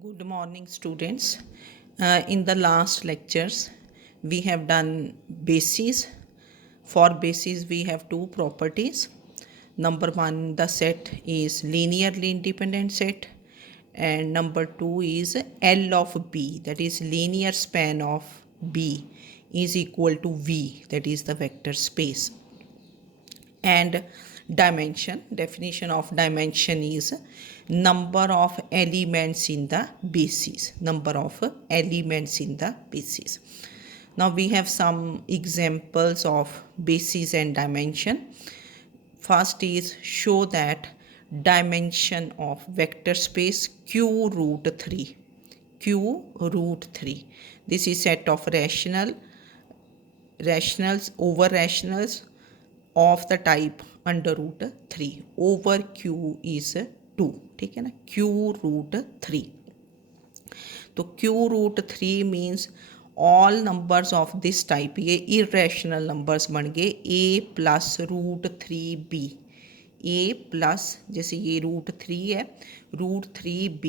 Good morning, students. In the last lectures, we have done bases. For bases, we have two properties. Number one, the set is linearly independent set, and number two is L of B, that is linear span of B is equal to V, that is the vector space. And definition of dimension is number of elements in the basis. Now we have some examples of basis and dimension. First is show that dimension of vector space q root 3. This is set of rationals over rationals of the type under root 3 over q is 2. ठीक है ना, q root 3. तो q root 3 means all numbers of this type, ये irrational numbers बन गए a plus root 3b. a plus जैसे ये root 3 है, root 3b,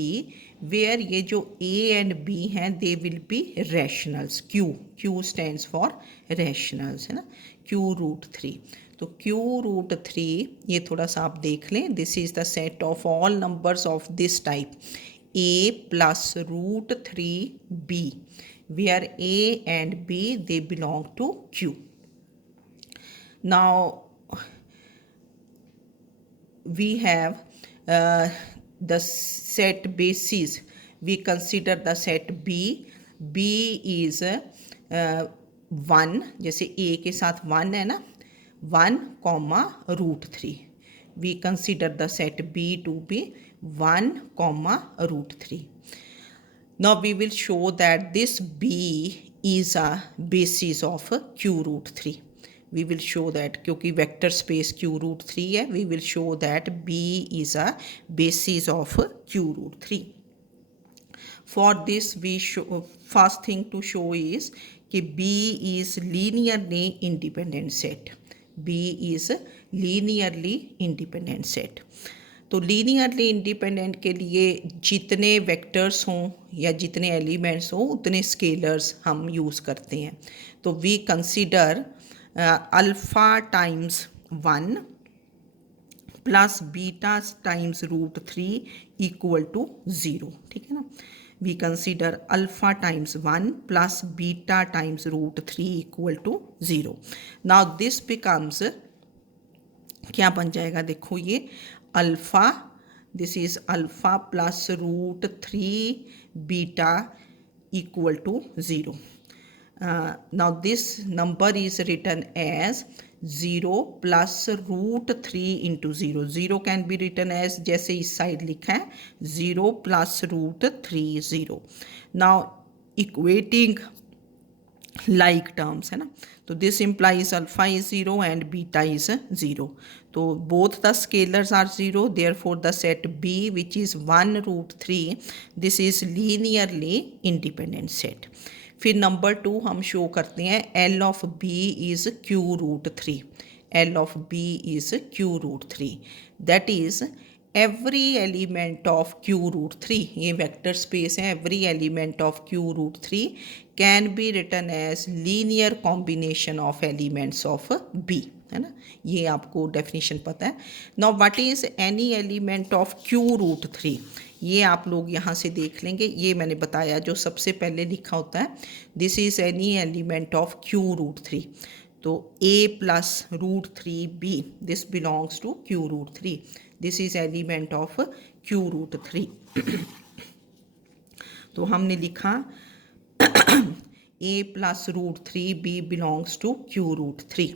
where ये जो a and b हैं they will be rationals. q stands for rationals है ना, q root 3. तो q root 3 ये थोड़ा सा आप देख लें. This is the set of all numbers of this type a plus root 3b, where a and b they belong to q. Now we have the set basis. We consider the set b. b is 1, जैसे a के साथ 1 है ना, 1 comma root 3. We consider the set b to be 1 comma root 3. Now we will show that this b is a basis of q root 3. We will show that क्योंकि vector space q root 3 है, we will show that b is a basis of q root 3. For this we show, first thing to show is कि b is linearly independent set. b is linearly independent set. तो linearly independent के लिए जितने vectors हों या जितने elements हों उतने स्केलर्स हम यूज़ करते हैं. तो we consider alpha times 1 plus beta times root 3 equal to 0. ठीक है ना, we consider alpha times 1 plus beta times root 3 equal to 0. Now this becomes, क्या बन जाएगा, देखो ये alpha, this is alpha plus root 3 beta equal to 0. Now this number is written as 0 plus root 3 into 0. 0 can be written as जैसे इस side लिखा है 0 plus root 3 0. Now equating like terms है ना, तो this implies alpha is 0 and beta is 0. तो both the scalars are 0, therefore the set B which is 1 root 3, this is linearly independent set. फिर number 2 हम show करते हैं L of B is Q root 3. L of B is Q root 3. That is every element of Q root 3, ये vector space है, every element of Q root 3 can be written as linear combination of elements of B, है ना, ये आपको definition पता है. Now what is any element of Q root 3, ये आप लोग यहाँ से देख लेंगे. ये मैंने बताया जो सबसे पहले लिखा होता है, this is any element of Q root 3. तो a plus root 3b, this belongs to Q root 3. This is element of Q root 3. तो हमने लिखा a plus root 3b belongs to Q root 3.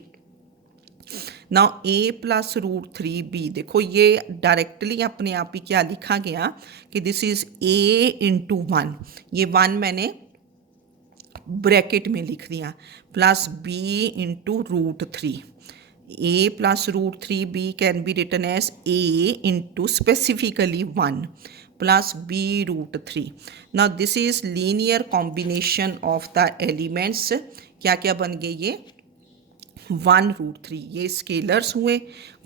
Now a plus root 3b, देखो ये directly अपने आप ही क्या लिखा गया कि दिस इज़ a इंटू 1. ये 1 मैंने ब्रैकेट में लिख दिया, plus b into root 3. a plus root 3b can be written as a into specifically 1 plus b root 3. Now this is linear combination of the elements. क्या क्या बन गए ये 1 रूट 3, ये स्केलर्स हुए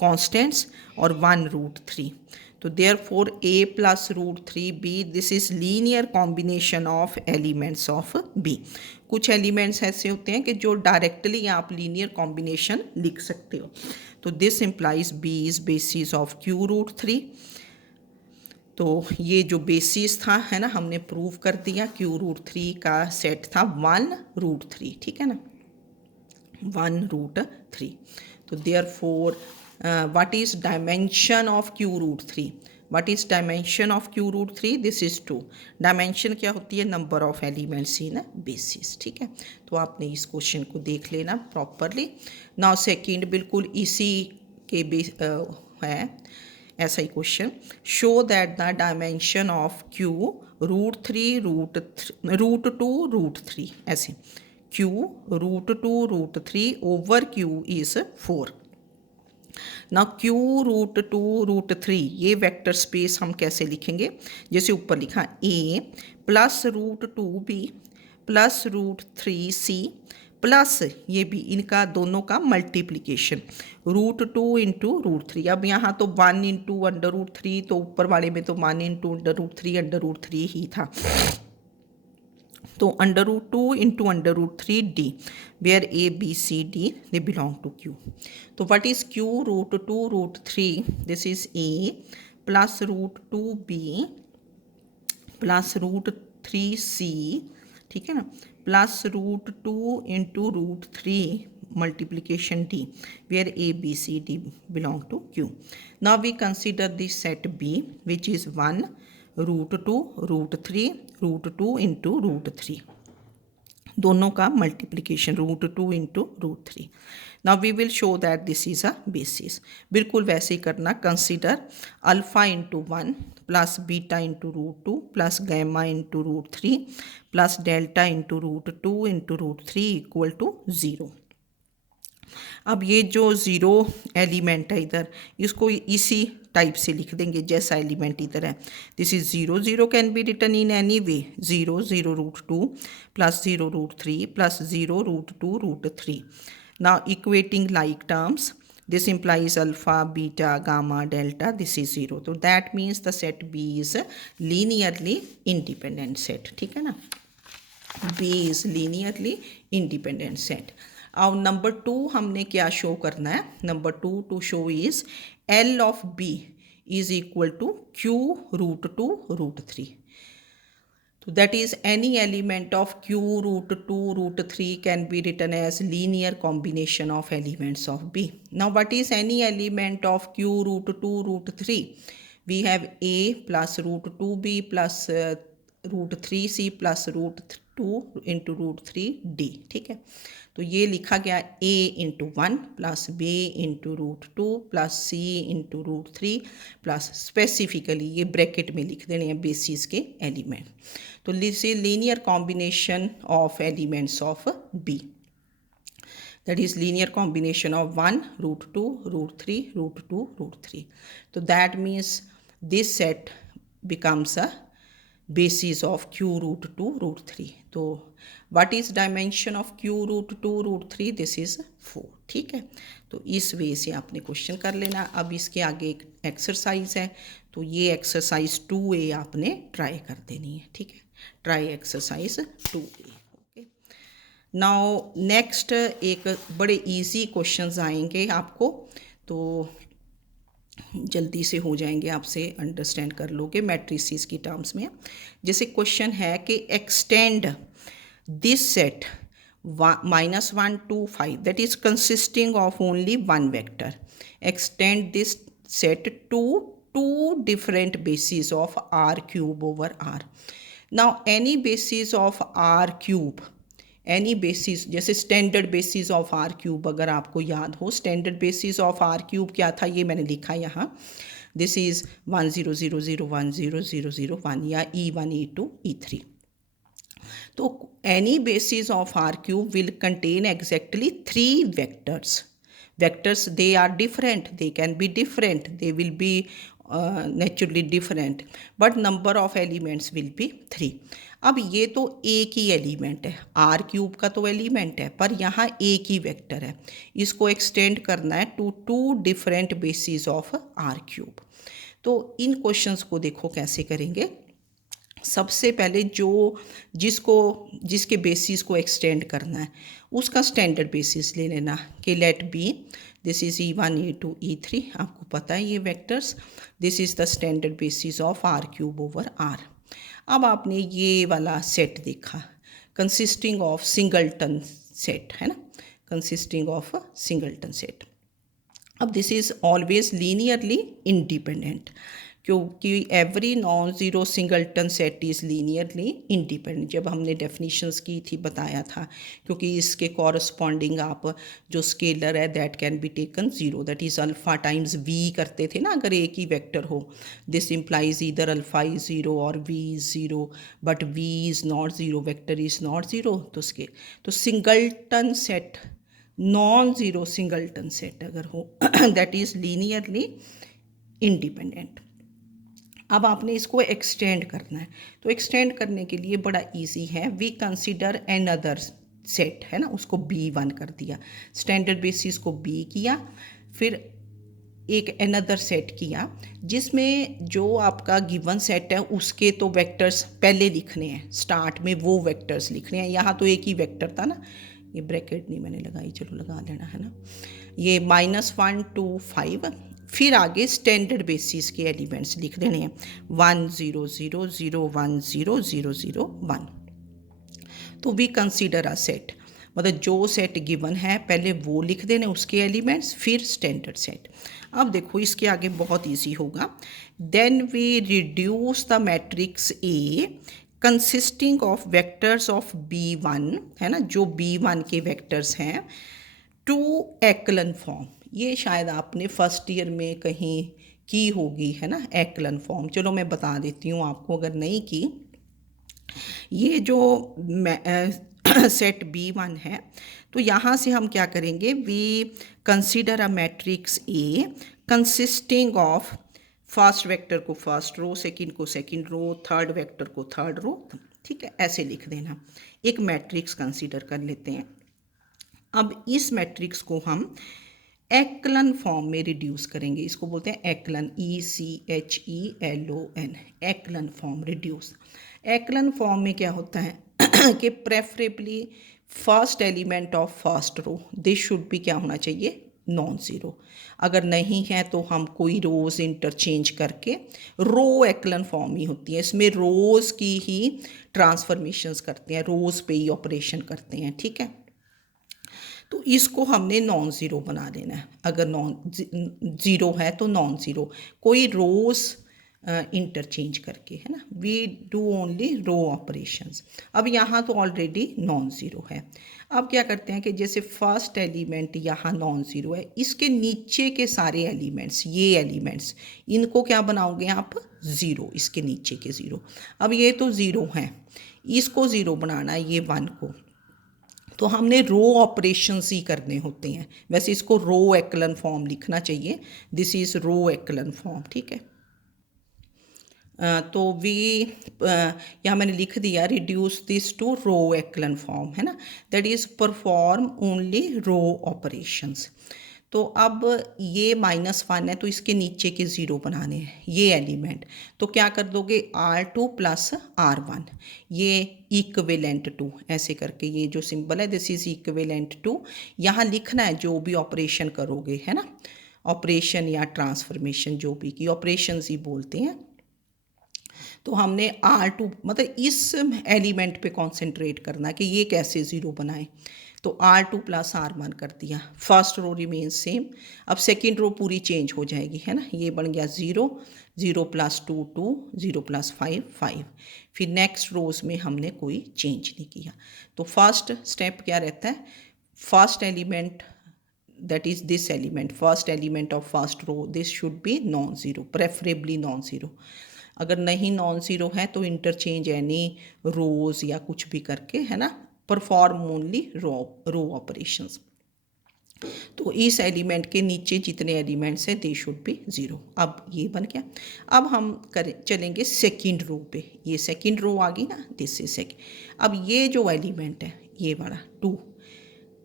कांस्टेंट्स, और 1 रूट 3. तो therefore a plus root 3b this is linear combination of elements of b। कुछ एलिमेंट्स ऐसे होते हैं कि जो डायरेक्टली आप लीनियर कॉम्बिनेशन लिख सकते हो। तो this implies b is basis of q root 3। तो ये जो बेसिस था है ना, हमने प्रूव कर दिया। q रूट 3 का सेट था 1 रूट 3, ठीक है ना, 1 रूट 3। तो therefore what is dimension of q root 3? What is dimension of q root 3? This is 2। Dimension क्या होती है? Number of elements in basis, ठीक है। तो आपने इस क्वेश्चन को देख लेना प्रॉपरली। नाउ सेकंड बिल्कुल इसी के है ऐसा ही question. Show that the dimension of q root 3 root 2 root 3, ऐसे q root 2 root 3 over q is 4। ना q रूट 2 रूट 3 ये वेक्टर स्पेस हम कैसे लिखेंगे? जैसे ऊपर लिखा a plus root 2b plus root 3c plus ये भी, इनका दोनों का मल्टीप्लिकेशन रूट 2 इंटू रूट 3। अब यहाँ तो 1 इंटू अंडर रूट 3, तो ऊपर वाले में तो 1 इंटू अंडर रूट 3 ही था। तो under root 2 into under root 3 d, where a b c d they belong to q। तो what is q root 2 root 3? This is a plus root 2b plus root 3c, ठीक है ना, plus root 2 into root 3 multiplication d, where a b c d belong to q। Now we consider this set b which is 1 root 2 root 3 root 2 into root 3, दोनों का multiplication root 2 into root 3। Now we will show that this is a basis. बिल्कुल वैसे ही करना। Consider alpha into 1 plus beta into root 2 plus gamma into root 3 plus delta into root 2 into root 3 equal to 0। अब ये जो zero element है इधर, इसको इसी टाइप से लिख देंगे जैसा एलिमेंट इधर है। This is 0 0 can be written in any way. 0 0 root 2 plus 0 root 3 plus 0 root 2 root 3। Now equating like terms, this implies alpha, beta, gamma, delta, this is 0। तो that means the set B is a linearly independent set, ठीक है ना, B is linearly independent set। अब number 2 हमने क्या show करना है? Number 2 to show is L of B is equal to Q root 2 root 3। So that is any element of q root 2 root 3 can be written as linear combination of elements of B. Now what is any element of q root 2 root 3? We have a plus root 2b plus root 3c plus root 2 into root 3d, ठीक है। तो ये लिखा गया a into 1 plus b into root 2 plus c into root 3 plus specifically ये bracket में लिख देने हैं बेसिस के एलिमेंट। तो this is linear combination of elements of b, that is linear combination of 1 root 2 root 3 root 2 root 3। तो that means this set becomes a basis of q root 2 root 3। तो what is dimension of q root 2 root 3? this is 4, ठीक है। तो इस वे से आपने question कर लेना। अब इसके आगे एक एक्सरसाइज है, तो ये एक्सरसाइज 2A आपने ट्राई कर देनी है, ठीक है। Try exercise 2A। Okay, now next एक बड़े इजी क्वेश्चंस आएंगे आपको, तो जल्दी से हो जाएंगे, आपसे अंडरस्टैंड कर लोगे मैट्रिसेस की टर्म्स में। जैसे क्वेश्चन है कि extend this set -1 to 5 that is consisting of only one vector, extend this set to two different bases of r cube over r। now any basis of r cube, any basis, जैसे standard basis of R cube अगर आपको याद हो, standard basis of R cube क्या था ये मैंने लिखा यहाँ। दिस इज़ 1 0 0 0 1 0 0 0 1 या E1 E2 E3। तो any basis of R cube will contain exactly 3 vectors. Vectors they are different, they can be different, they will be naturally different, but number of elements will be 3। अब ये तो एक ही element है, R cube का तो element है, पर यहाँ एक ही वेक्टर है। इसको एक्सटेंड करना है to 2 different basis of R cube. तो इन क्वेश्चंस को देखो कैसे करेंगे। सबसे पहले जिसके बेसिस को एक्सटेंड करना है उसका स्टैंडर्ड बेसिस ले लेना कि late B this is E1 E2 E3, आपको पता है ये vectors, this is the standard basis of R³/R। अब आपने ये वाला सेट देखा कंसिस्टिंग ऑफ सिंगलटन सेट, है ना, कंसिस्टिंग ऑफ सिंगलटन सेट। अब this is always linearly independent, क्योंकि every non zero singleton set is linearly independent. जब हमने डेफिनेशंस की थी बताया था, क्योंकि इसके कॉरस्पॉन्डिंग आप जो स्केलर है that can be taken zero, that is alpha times v करते थे ना, अगर एक ही वेक्टर हो। This implies either alpha is zero और v is zero, but v is not zero, vector is not zero. तो singleton set, non zero singleton set अगर हो दैट इज़ लीनियरली इंडिपेंडेंट। अब आपने इसको एक्सटेंड करना है, तो एक्सटेंड करने के लिए बड़ा इजी है, we consider another set, है ना, उसको B1 कर दिया, स्टैंडर्ड बेसिस को B किया, फिर एक अनदर सेट किया जिसमें जो आपका गिवन सेट है उसके तो वेक्टर्स पहले लिखने हैं, स्टार्ट में वो वेक्टर्स लिखने हैं। यहाँ तो एक ही वेक्टर था ना, ये ब्रैकेट नहीं मैंने लगाई, चलो लगा लेना, है ना, ये -1 2 5, फिर आगे स्टैंडर्ड बेसिस के एलिमेंट्स लिख देने हैं 1 0 0 0 1 0 0 0 1। तो वी कंसीडर अ सेट, मतलब जो सेट गिवन है पहले वो लिख देने उसके एलिमेंट्स, फिर स्टैंडर्ड सेट। अब देखो इसके आगे बहुत इजी होगा, then we reduce the matrix A consisting of vectors of B1, है ना, जो B1 के वेक्टर्स हैं, टू एक्लन फॉर्म। ये शायद आपने फर्स्ट ईयर में कहीं की होगी, है ना, एक्लन फॉर्म। चलो मैं बता देती हूँ आपको अगर नहीं की। ये जो सेट B1 है, तो यहाँ से हम क्या करेंगे, we consider a matrix A consisting of first vector को फर्स्ट रो, सेकंड को सेकंड रो, थर्ड वेक्टर को थर्ड रो, ठीक है, ऐसे लिख देना। एक मैट्रिक्स कंसिडर कर लेते हैं। अब इस मैट्रिक्स को हम एक्लन फॉर्म में रिड्यूस करेंगे, इसको बोलते हैं एक्लन, ECHELON, एक्लन फॉर्म रिड्यूस। एक्लन फॉर्म में क्या होता है कि preferably first element of first row this should भी क्या होना चाहिए, नॉन ज़ीरो। अगर नहीं है तो हम कोई रोज़ इंटरचेंज करके रो एक्लन फॉर्म ही होती है, इसमें रोज़ की ही ट्रांसफॉर्मेशंस करते हैं, रोज़ पे ही ऑपरेशन करते हैं, ठीक है। तो इसको हमने नॉन ज़ीरो बना देना है, अगर नॉन ज़ीरो है तो नॉन ज़ीरो, कोई रोज़ इंटरचेंज करके, है ना, we do only row operations. अब यहाँ तो ऑलरेडी नॉन ज़ीरो है। अब क्या करते हैं कि जैसे फर्स्ट एलिमेंट यहाँ नॉन ज़ीरो है, इसके नीचे के सारे एलिमेंट्स, ये एलिमेंट्स, इनको क्या बनाओगे आप, ज़ीरो, इसके नीचे के ज़ीरो। अब ये तो ज़ीरो हैं, इसको ज़ीरो बनाना है, ये 1 को, तो हमने रो ऑपरेशंस ही करने होते हैं। वैसे इसको रो एक्लन फॉर्म लिखना चाहिए, this is row echelon form, ठीक है। तो वी यहाँ मैंने लिख दिया reduce this to row echelon form, है ना, that is perform only row operations. तो अब ये -1 है तो इसके नीचे के ज़ीरो बनाने हैं ये एलिमेंट, तो क्या कर दोगे, R2 + R1, ये इक्विवेलेंट टू, ऐसे करके ये जो सिंबल है दिस इज़ इक्विवेलेंट टू, यहाँ लिखना है जो भी ऑपरेशन करोगे, है ना, ऑपरेशन या ट्रांसफॉर्मेशन जो भी की ऑपरेशंस ही बोलते हैं। तो हमने R2 मतलब इस एलिमेंट पे कंसंट्रेट करना कि ये कैसे ज़ीरो बनाए, तो R2 + R1 कर दिया, फर्स्ट रो रिमेन सेम। अब सेकंड रो पूरी चेंज हो जाएगी, है ना, ये बन गया 0 0 + 2 2 0 + 5 5, फिर नेक्स्ट रोज़ में हमने कोई चेंज नहीं किया। तो फर्स्ट स्टेप क्या रहता है, first element that is this element, first element of first row, this should be non zero, preferably non zero। अगर नहीं नॉन ज़ीरो है तो इंटरचेंज एनी रोज़ या कुछ भी करके, है ना, परफॉर्म ओनली रो ऑपरेशंस। तो इस एलिमेंट के नीचे जितने एलिमेंट्स हैं दे शुड बी ज़ीरो। अब ये बन गया। अब हम चलेंगे सेकंड रो पे, ये सेकंड रो आ गई ना, दिस इज सेकंड। अब ये जो एलिमेंट है ये वाला 2,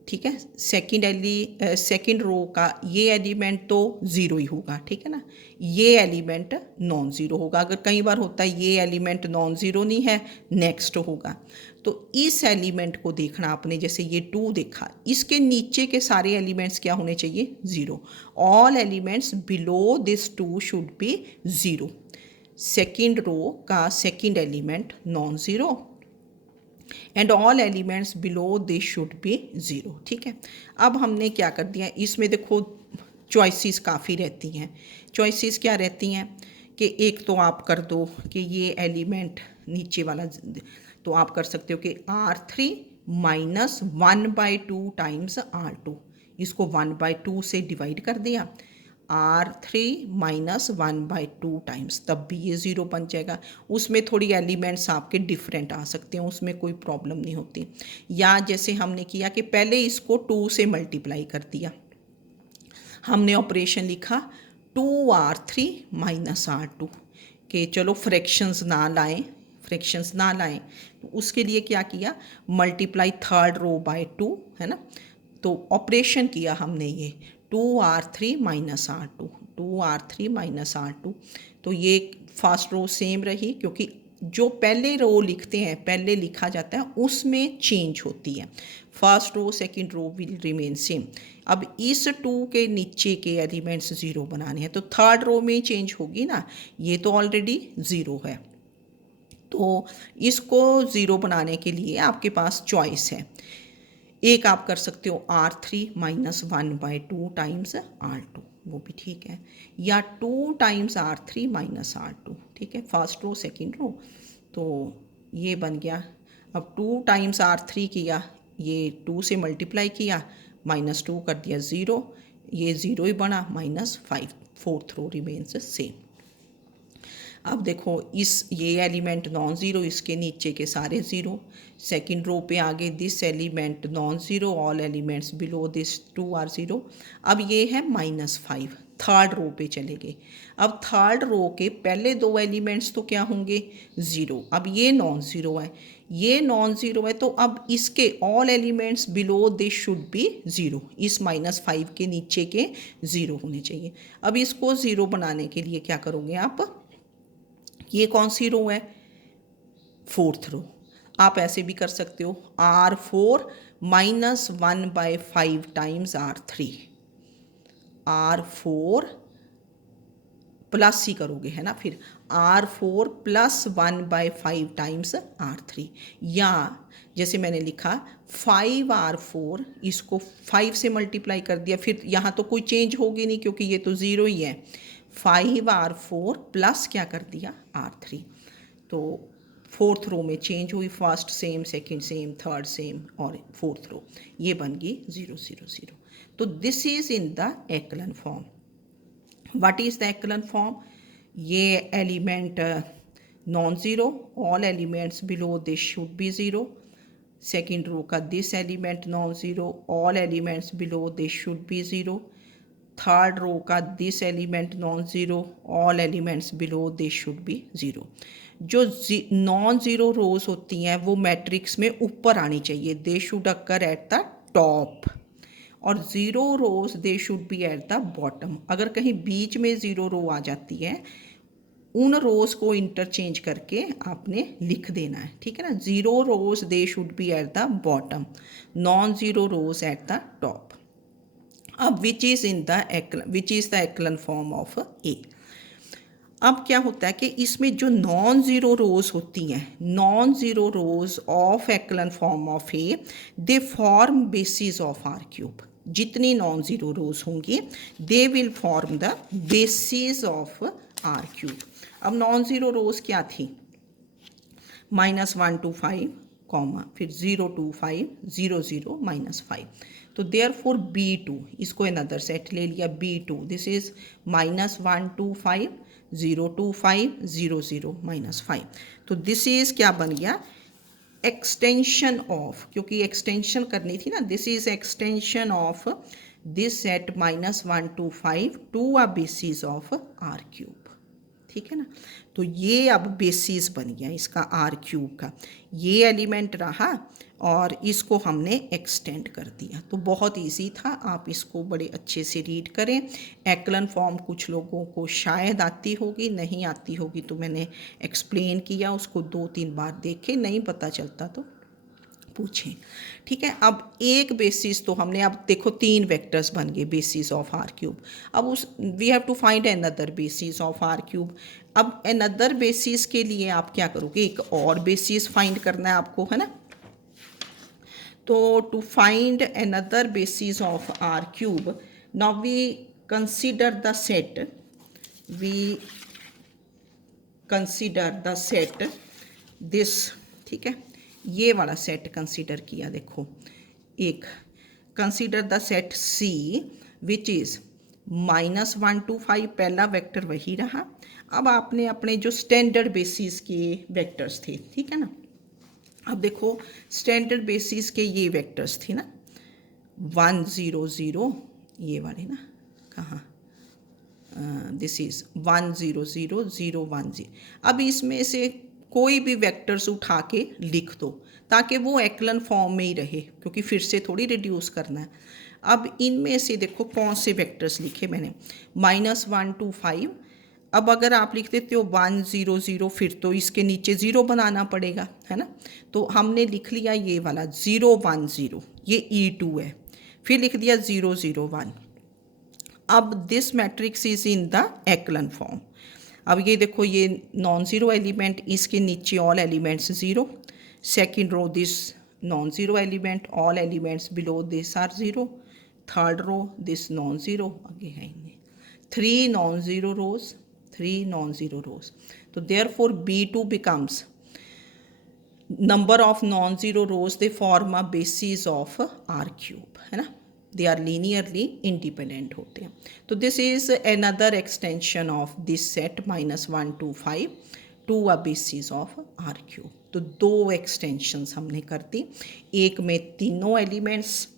ठीक है। सेकंड रो का ये एलिमेंट तो ज़ीरो ही होगा, ठीक है ना, ये एलिमेंट नॉन ज़ीरो होगा। अगर कई बार होता है ये एलिमेंट नॉन ज़ीरो नहीं है, नेक्स्ट होगा। तो इस एलिमेंट को देखना आपने, जैसे ये 2 देखा, इसके नीचे के सारे एलिमेंट्स क्या होने चाहिए, zero. All elements below this 2 should be zero. Second row का second element non zero and all elements below this should be zero, ठीक है। अब हमने क्या कर दिया, इसमें देखो चॉइसेस काफ़ी रहती हैं। चॉइसेस क्या रहती हैं कि एक तो आप कर दो कि ये एलिमेंट नीचे वाला, तो आप कर सकते हो कि R3 माइनस 1/2 टाइम्स R2, इसको 1/2 से डिवाइड कर दिया, R3 माइनस 1/2 टाइम्स, तब भी ये ज़ीरो बन जाएगा। उसमें थोड़ी एलिमेंट्स आपके डिफरेंट आ सकते हैं, उसमें कोई प्रॉब्लम नहीं होती। या जैसे हमने किया कि पहले इसको 2 से मल्टीप्लाई कर दिया, हमने ऑपरेशन लिखा 2R3 माइनस R2 कि चलो फ्रैक्शंस ना लाएं, तो उसके लिए क्या किया, मल्टीप्लाई थर्ड रो बाय 2, है ना। तो ऑपरेशन किया हमने ये 2R3 माइनस R2, तो ये फर्स्ट रो सेम रही, क्योंकि जो पहले रो लिखते हैं, पहले लिखा जाता है, उसमें चेंज होती है। First row second row will remain same. अब इस 2 के नीचे के एलिमेंट्स ज़ीरो बनाने हैं, तो थर्ड रो में चेंज होगी ना, ये तो ऑलरेडी ज़ीरो है। तो इसको ज़ीरो बनाने के लिए आपके पास चॉइस है। एक आप कर सकते हो R3 माइनस 1/2 टाइम्स R2, वो भी ठीक है, या 2 टाइम्स R3 माइनस R2, ठीक है, फर्स्ट रो सेकंड रो। तो ये बन गया। अब 2 टाइम्स R3 किया, ये 2 से मल्टीप्लाई किया, माइनस 2 कर दिया ज़ीरो, ये ज़ीरो ही बना, -5, फोर्थ रो रिमेन्स सेम। अब देखो ये एलिमेंट नॉन ज़ीरो, इसके नीचे के सारे ज़ीरो। सेकंड रो पे आगे this element non zero, all elements below this 2 are zero. अब ये है -5, थर्ड रो पे चले गए। अब थर्ड रो के पहले 2 एलिमेंट्स तो क्या होंगे, ज़ीरो। अब ये नॉन ज़ीरो है, ये नॉन ज़ीरो है, तो अब इसके all elements below this should be zero, इस -5 के नीचे के ज़ीरो होने चाहिए। अब इसको ज़ीरो बनाने के लिए क्या करोगे आप, ये कौन सी रो है, फोर्थ रो। आप ऐसे भी कर सकते हो R4 minus 1/5 times R3, R4 plus ही करोगे, है ना, फिर R4 प्लस 1/5 टाइम्स R3, या जैसे मैंने लिखा 5R4, इसको 5 से मल्टीप्लाई कर दिया, फिर यहाँ तो कोई चेंज होगी नहीं क्योंकि ये तो ज़ीरो ही है। 5R4 प्लस क्या कर दिया R3, तो फोर्थ रो में चेंज हुई, first same, second same, third same, और फोर्थ रो ये बन गई 0 0 0। तो this is in the echelon form. What is the echelon form, ये element non zero, all elements below this should be zero. Second row का this element non zero, all elements below this should be zero. Third row का this element non zero, all elements below this should be zero. जो non zero rows होती हैं वो matrix में ऊपर आनी चाहिए, they should occur at the top, और zero rows they should be at the bottom. अगर कहीं बीच में ज़ीरो रो आ जाती है, उन रोज को इंटरचेंज करके आपने लिख देना है, ठीक है ना। Zero rows they should be at the bottom, non zero rows at the top. अब which is the echelon form of A. अब क्या होता है कि इसमें जो नॉन ज़ीरो रोज होती हैं, non zero rows of echelon form of A, they form basis of R cube. जितनी नॉन ज़ीरो रोज होंगी they will form the basis of R cube. अब नॉन ज़ीरो रोज क्या थी, -1 to 5, comma, फिर 0 to 5, 0 0 -5। तो there four B2, इसको another set ले लिया B2, this is -1 to 5, 0 to 5, 0 0 -5। तो दिस इज क्या बन गया, एक्सटेंशन ऑफ, क्योंकि एक्सटेंशन करनी थी ना, this is extension of this set -1 to 5 to a basis of R cube, ठीक है ना। तो ये अब बेसिस बन गया इसका आर क्यूब का, ये एलिमेंट रहा और इसको हमने एक्सटेंड कर दिया। तो बहुत इजी था, आप इसको बड़े अच्छे से रीड करें। एक्लन फॉर्म कुछ लोगों को शायद आती होगी, नहीं आती होगी तो मैंने एक्सप्लेन किया, उसको 2-3 बार देखें, नहीं पता चलता तो पूछें, ठीक है। अब एक बेसिस तो हमने, अब देखो 3 वेक्टर्स बन गए बेसिस ऑफ आर क्यूब। अब उस we have to find another basis of R cube. अब अनदर बेसिस के लिए आप क्या करोगे, एक और बेसिस फाइंड करना है आपको, है ना। तो to find another basis of R cube, now we consider the set, we consider the set this, ठीक है। ये वाला सेट कंसीडर किया, देखो एक consider the set C which is -1 to 5, पहला वेक्टर वही रहा। अब आपने अपने जो स्टैंडर्ड बेसिस के वेक्टर्स थे, ठीक है ना, अब देखो स्टैंडर्ड बेसिस के ये वेक्टर्स थे ना 1 0 0, ये वाले ना, कहाँ, दिस इज़ 1 0 0 0 1 0। अब इसमें से कोई भी वेक्टर्स उठा के लिख दो ताकि वो एक्लन फॉर्म में ही रहे, क्योंकि फिर से थोड़ी रिड्यूस करना है। अब इनमें से देखो कौन से वेक्टर्स लिखे मैंने, -1 to 5। अब अगर आप लिख देते हो 1 0 0, फिर तो इसके नीचे 0 बनाना पड़ेगा, है ना। तो हमने लिख लिया ये वाला 0 1 0, ये E2 है, फिर लिख दिया 0 0 1। अब this matrix is in the echelon form. अब ये देखो ये नॉन ज़ीरो एलिमेंट, इसके नीचे all elements zero, second row this non zero element, all elements below this are zero, third row this non zero, आगे है इनमें 3 non zero rows, 3 non zero rows. तो therefore B2 becomes number of non zero rows, they form a basis of R cube, है ना, they are linearly independent होते हैं। तो this is another extension of this set -1 to 5 to a basis of R cube. तो 2 extensions हमने कर दी, एक में तीनों एलिमेंट्स,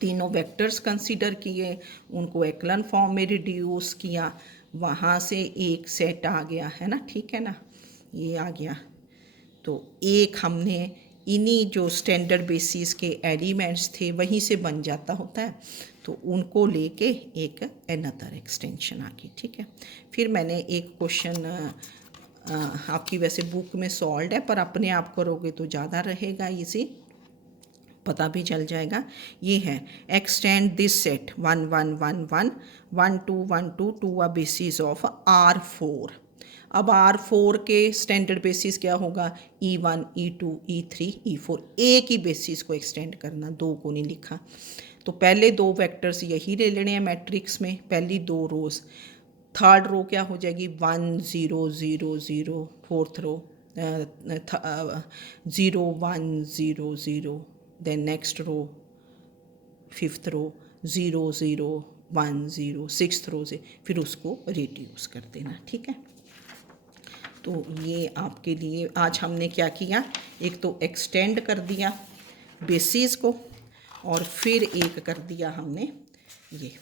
तीनों वेक्टर्स कंसीडर किए, उनको एक्लन फॉर्म में रिड्यूस किया, वहाँ से एक सेट आ गया, है ना, ठीक है ना, ये आ गया। तो एक हमने इन्हीं जो स्टैंडर्ड बेसिस के एलिमेंट्स थे वहीं से बन जाता होता है, तो उनको लेके एक अनदर एक्सटेंशन आ गई, ठीक है। फिर मैंने एक क्वेश्चन आपकी वैसे बुक में सॉल्व है, पर अपने आप करोगे तो ज़्यादा रहेगा, इजी पता भी चल जाएगा। ये है extend this set 1 1 1 1 1 2 1 2 to a basis of R4। अब R4 के स्टैंडर्ड बेसिस क्या होगा, E1 E2 E3 E4, एक ही बेसिस को एक्सटेंड करना, 2 को नहीं लिखा। तो पहले 2 वेक्टर्स यही ले लेने हैं मैट्रिक्स में, पहली 2 रोज, थर्ड रो क्या हो जाएगी 1 0 0 0, fourth row 0 1 0 0, then next row, fifth row 0 0 1 0, sixth row से फिर उसको रिड्यूस कर देना, ठीक है। तो ये आपके लिए आज हमने क्या किया, एक तो एक्सटेंड कर दिया बेसिस को, और फिर एक कर दिया हमने ये।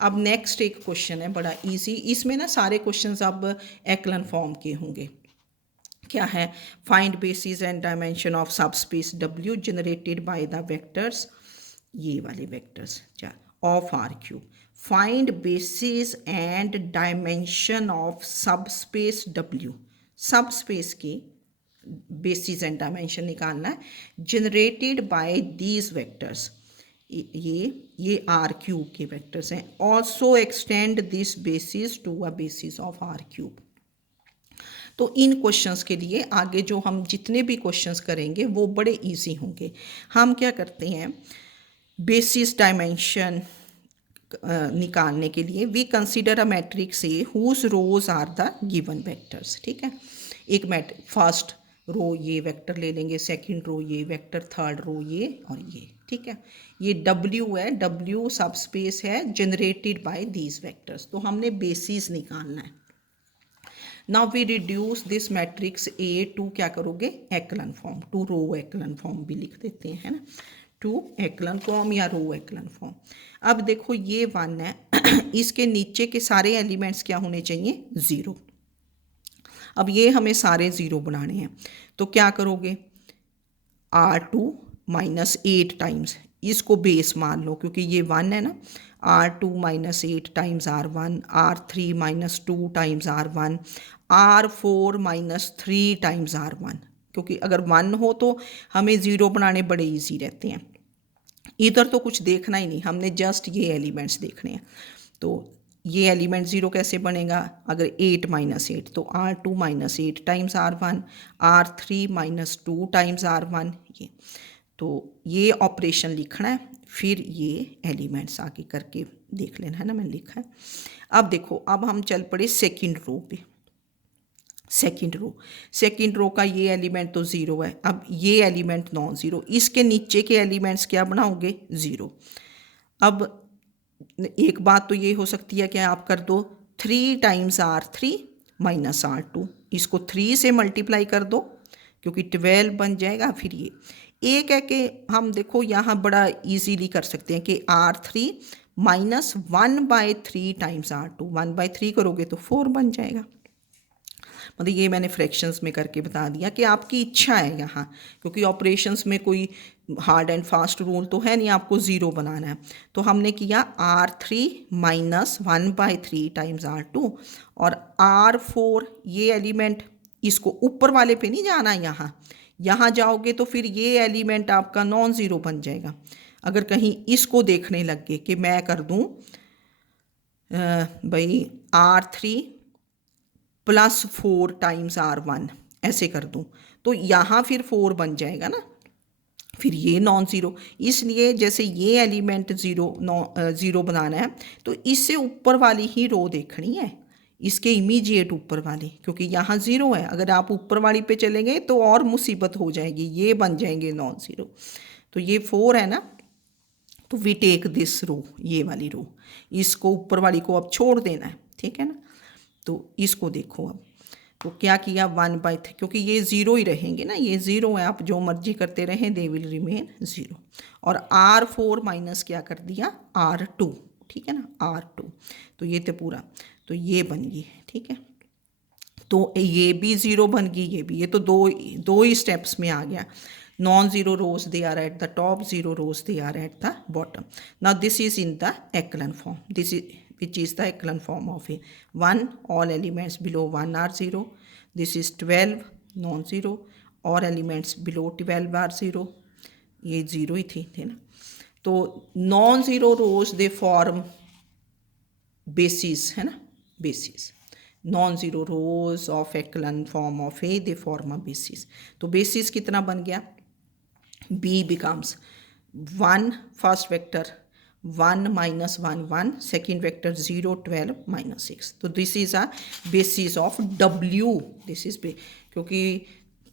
अब नेक्स्ट एक क्वेश्चन है बड़ा इजी, इसमें ना सारे क्वेश्चंस अब एक्लन फॉर्म के होंगे। क्या है, find basis and dimension of subspace W generated by the vectors, ये वाले vectors of R cube. Find basis and dimension of subspace W, subspace की बेसिस एंड डायमेंशन निकालना है, जनरेटेड बाय दीज वेक्टर्स, ये R cube के vectors हैं। Also extend this basis to a basis of R cube. तो इन questions के लिए आगे जो हम जितने भी क्वेश्चंस करेंगे वो बड़े इजी होंगे। हम क्या करते हैं, बेसिस डायमेंशन निकालने के लिए we consider a matrix A whose rows are the given vectors, ठीक है। एक फर्स्ट रो ये वेक्टर ले लेंगे, सेकंड रो ये वेक्टर, थर्ड रो ये और ये, ठीक है। ये W है, W सब स्पेस है जनरेटेड बाय दीज वेक्टर्स। तो हमने बेसिस निकालना है। Now we reduce this matrix A to क्या करोगे, echelon form, to row echelon form भी लिख देते हैं, है ना, टू एक्लन फॉर्म या रो एक्लन फॉर्म। अब देखो ये 1 है इसके नीचे के सारे एलिमेंट्स क्या होने चाहिए, 0। अब ये हमें सारे ज़ीरो बनाने हैं, तो क्या करोगे, R2 माइनस 8 टाइम्स, इसको बेस मान लो क्योंकि ये 1 है ना, R2 minus 8 times R1, R3 minus 2 times R1, R4 minus 3 times R1, क्योंकि अगर 1 हो तो हमें ज़ीरो बनाने बड़े ईजी रहते हैं। इधर तो कुछ देखना ही नहीं, हमने जस्ट ये एलिमेंट्स देखने हैं। तो ये एलिमेंट ज़ीरो कैसे बनेगा, अगर 8 माइनस 8 तो R2 minus 8 times R1, R3 minus 2 times R1, ये तो ये ऑपरेशन लिखना है, फिर ये एलिमेंट्स आगे करके देख लेना है ना, मैंने लिखा है। अब देखो, अब हम चल पड़े सेकंड रो पे। सेकंड रो का ये एलिमेंट तो ज़ीरो है, अब ये एलिमेंट नॉन ज़ीरो, इसके नीचे के एलिमेंट्स क्या बनाओगे, ज़ीरो। अब एक बात तो ये हो सकती है कि आप कर दो 3 टाइम्स R3 माइनस R2, इसको 3 से मल्टीप्लाई कर दो क्योंकि 12 बन जाएगा। फिर ये एक है कि हम देखो यहाँ बड़ा इजीली कर सकते हैं कि R3 माइनस 1/3 टाइम्स R2, 1/3 करोगे तो 4 बन जाएगा। मतलब ये मैंने फ्रैक्शंस में करके बता दिया कि आपकी इच्छा है यहाँ, क्योंकि ऑपरेशंस में कोई हार्ड एंड फास्ट रूल तो है नहीं, आपको ज़ीरो बनाना है। तो हमने किया R3 माइनस 1/3 टाइम्स R2 और R4, ये एलिमेंट, इसको ऊपर वाले पे नहीं जाना, यहाँ जाओगे तो फिर ये एलिमेंट आपका नॉन ज़ीरो बन जाएगा। अगर कहीं इसको देखने लग गए कि मैं कर दूँ भाई R3 प्लस 4 टाइम्स R1, ऐसे कर दूं तो यहाँ फिर 4 बन जाएगा ना, फिर ये नॉन ज़ीरो। इसलिए जैसे ये एलिमेंट ज़ीरो बनाना है तो इससे ऊपर वाली ही रो देखनी है, इसके इमीडिएट ऊपर वाली, क्योंकि यहाँ ज़ीरो है। अगर आप ऊपर वाली पे चलेंगे तो और मुसीबत हो जाएगी, ये बन जाएंगे नॉन ज़ीरो। तो ये 4 है ना, तो वी टेक दिस रो, ये वाली रो, इसको ऊपर वाली को अब छोड़ देना है, ठीक है ना। तो इसको देखो अब, तो क्या किया 1/3, क्योंकि ये ज़ीरो ही रहेंगे ना, ये ज़ीरो है, आप जो मर्जी करते रहें दे विल रिमेन ज़ीरो। और R4 माइनस क्या कर दिया R2, ठीक है ना, R2, तो ये तो पूरा, तो ये बन गई, ठीक है। तो ये भी ज़ीरो बन गई, ये भी, ये तो दो ही स्टेप्स में आ गया। Non zero rows they are at the top, zero rows they are at the bottom. Now this is in the echelon form, this is which is the echelon form of a 1, all elements below 1 are 0, this is 12 non zero, all elements below 12 are 0, ये zero ही थे ना। तो non zero rows they form basis, है ना, basis, non zero rows of echelon form of A they form a basis. तो basis कितना बन गया, B becomes 1 first vector, 1 minus 1 1, second vector 0 12 minus 6। तो this is a basis of W, this is क्योंकि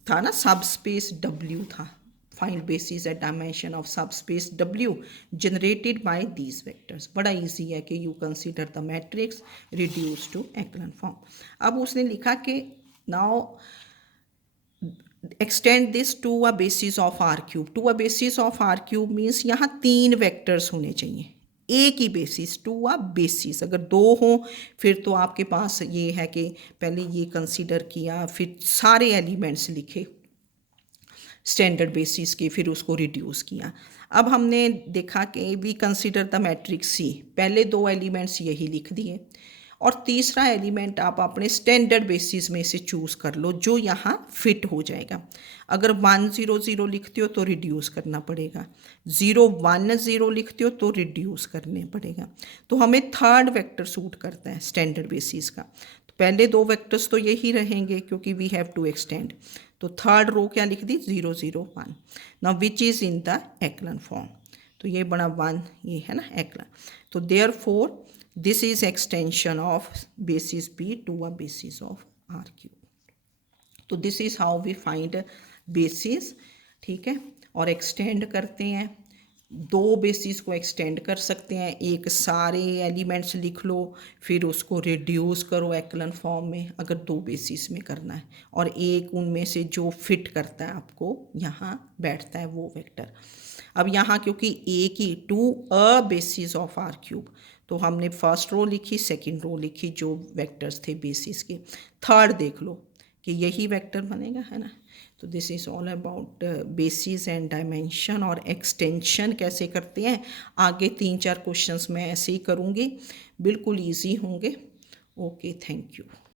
था ना सब स्पेस W था, find basis at dimension of subspace W generated by these vectors. बड़ा easy है कि you consider the matrix reduce to echelon form। अब उसने लिखा कि now extend this to a basis of R cube, to a basis of R cube means यहाँ 3 vectors होने चाहिए, एक ही बेसिस, टू अ बेसिस। अगर 2 हों फिर तो आपके पास ये है कि पहले ये कंसीडर किया, फिर सारे एलिमेंट्स लिखे स्टैंडर्ड बेसिस के, फिर उसको रिड्यूस किया। अब हमने देखा कि वी कंसीडर द मैट्रिक्स सी, पहले 2 एलिमेंट्स यही लिख दिए, और तीसरा एलिमेंट आप अपने स्टैंडर्ड बेसिस में से चूज़ कर लो जो यहाँ फिट हो जाएगा। अगर 1 0 0 लिखते हो तो रिड्यूस करना पड़ेगा, 0 1 0 लिखते हो तो रिड्यूस करने पड़ेगा। तो हमें थर्ड वेक्टर सूट करता है स्टैंडर्ड बेसिस का, तो पहले 2 वेक्टर्स तो यही रहेंगे क्योंकि वी हैव टू एक्सटेंड। तो थर्ड रो क्या लिख दी 0 0 1, now which is in the echelon form। तो ये बड़ा 1, ये है ना echelon। तो therefore this is extension of basis B to a basis of R cube. तो this is how we find basis, ठीक है। और एक्सटेंड करते हैं, 2 बेसिस को एक्सटेंड कर सकते हैं, एक सारे एलिमेंट्स लिख लो फिर उसको रिड्यूस करो echelon फॉर्म में अगर 2 बेसिस में करना है, और एक उनमें से जो फिट करता है आपको यहाँ बैठता है वो वेक्टर। अब यहाँ क्योंकि एक ही to a basis of R cube, तो हमने फर्स्ट रो लिखी, सेकंड रो लिखी जो वेक्टर्स थे बेसिस के। थर्ड देख लो, कि यही वेक्टर बनेगा, है ना। तो this is all about basis and dimension और एक्सटेंशन कैसे करते हैं। आगे 3-4 क्वेश्चंस मैं ऐसे ही करूँगी, बिल्कुल ईजी होंगे। Okay, thank you.